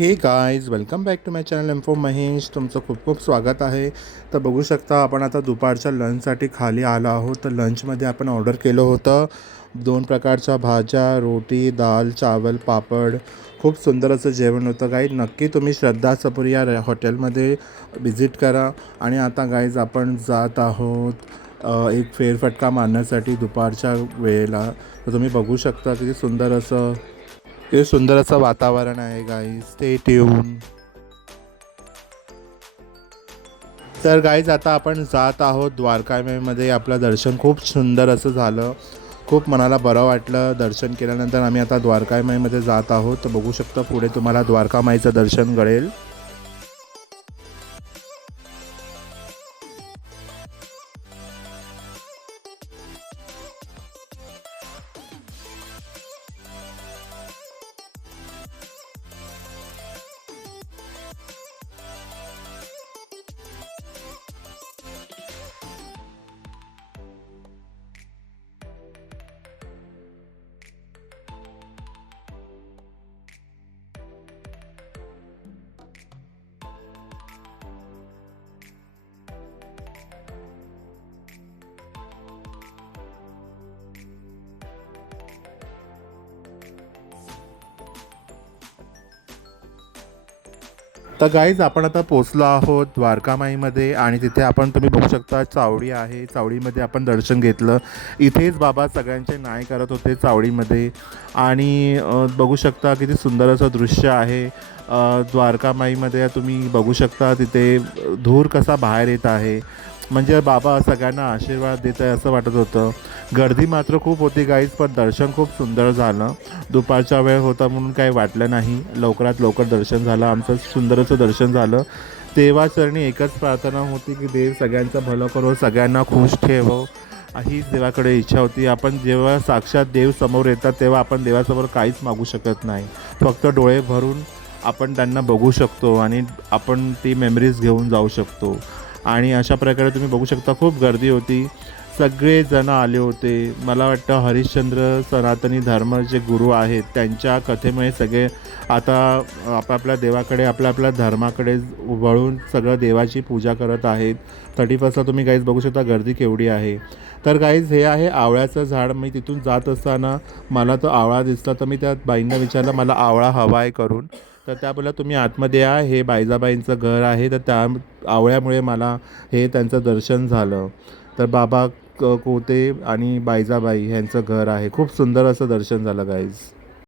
हे guys welcome back to my channel M for Mahesh. तुमचं खूप खूप स्वागत आहे. तर बघू शकता आपण आता दुपारच्या लंचसाठी खाली आलो आहोत. तर लंचमध्ये आपण ऑर्डर केलं होतं 2 प्रकारच्या भाज्या, रोटी, दाल, चावल, पापड. खूप सुंदर असं जेवण होतं गाईज. नक्की तुम्ही श्रद्धा सपूर या हॉटेलमध्ये व्हिजिट करा. आणि आता गाईज आपण जात आहोत एक फेरफटका मारण्यासाठी दुपारच्या वेळेला. तर तुम्ही बघू शकता किती सुंदर असं वातावरण आहे गाईज. Stay tune. तर गाईज आता आपण जात आहोत द्वारकामाईमध्ये. आपलं दर्शन खूप सुंदर असं झालं. खूप मनाला बरं वाटलं दर्शन केल्यानंतर. आम्ही आता द्वारकामाईमध्ये जात आहोत. तर बघू शकता पुढे तुम्हाला द्वारकामाईचं दर्शन घडेल. तर गाईज आपण आता पोचलो आहोत द्वारकामाईमध्ये. आणि तिथे आपण तुम्ही बघू शकता चावडी आहे. चावडीमध्ये आपण दर्शन घेतलं. इथेच बाबा सगळ्यांचे न्याय करत होते चावडीमध्ये. आणि बघू शकता किती सुंदर असं दृश्य आहे. द्वारकामाईमध्ये तुम्ही बघू शकता तिथे धूर कसा बाहेर येत आहे. म्हणजे बाबा सगळ्यांना आशीर्वाद देत आहे असं वाटत होतं. गर्दी मात्र खूप होती गाईज, पण दर्शन खूप सुंदर झालं. दुपारचा वेळ होता म्हणून काही वाटलं नाही. लवकरात लवकर दर्शन झालं. आमचं सुंदर असं दर्शन झालं. देवाचरणी एकच प्रार्थना होती की देव सगळ्यांचं भलं करो, सगळ्यांना खुश ठेवो. हीच देवाकडे इच्छा होती. आपण जेव्हा साक्षात देव समोर येतात तेव्हा आपण देवासमोर काहीच मागू शकत नाही. फक्त डोळे भरून आपण त्यांना बघू शकतो आणि आपण ती मेमरीज घेऊन जाऊ शकतो. आणि अशा प्रकारे तुम्ही बघू शकता खूप गर्दी होती. सगळेजण आले होते. मला वाटतं हरिश्चंद्र सनातनी धर्म जे गुरु आहेत त्यांच्या कथेमुळे सगळे आता आपापल्या देवाकडे आपल्या धर्माकडे वळून सगळं देवाची पूजा करत आहेत. 31ला तुम्ही गाईज बघू शकता गर्दी केवढी आहे. तर गाईज हे आहे आवळ्याचं झाड. मी तिथून जात असताना मला तो आवळा दिसला. तर मी त्या बाईंना विचारलं मला आवळा हवा आहे करून. तर त्या बोलल्या तुम्ही आतमध्ये या, हे बायजाबाईंचं घर आहे. तर त्या आवळ्यामुळे मला हे त्यांचं दर्शन झालं. तर बाबा कोते आणि बायजाबाई ह्यांचं घर आहे. खूप सुंदर असं दर्शन झालं गाईज.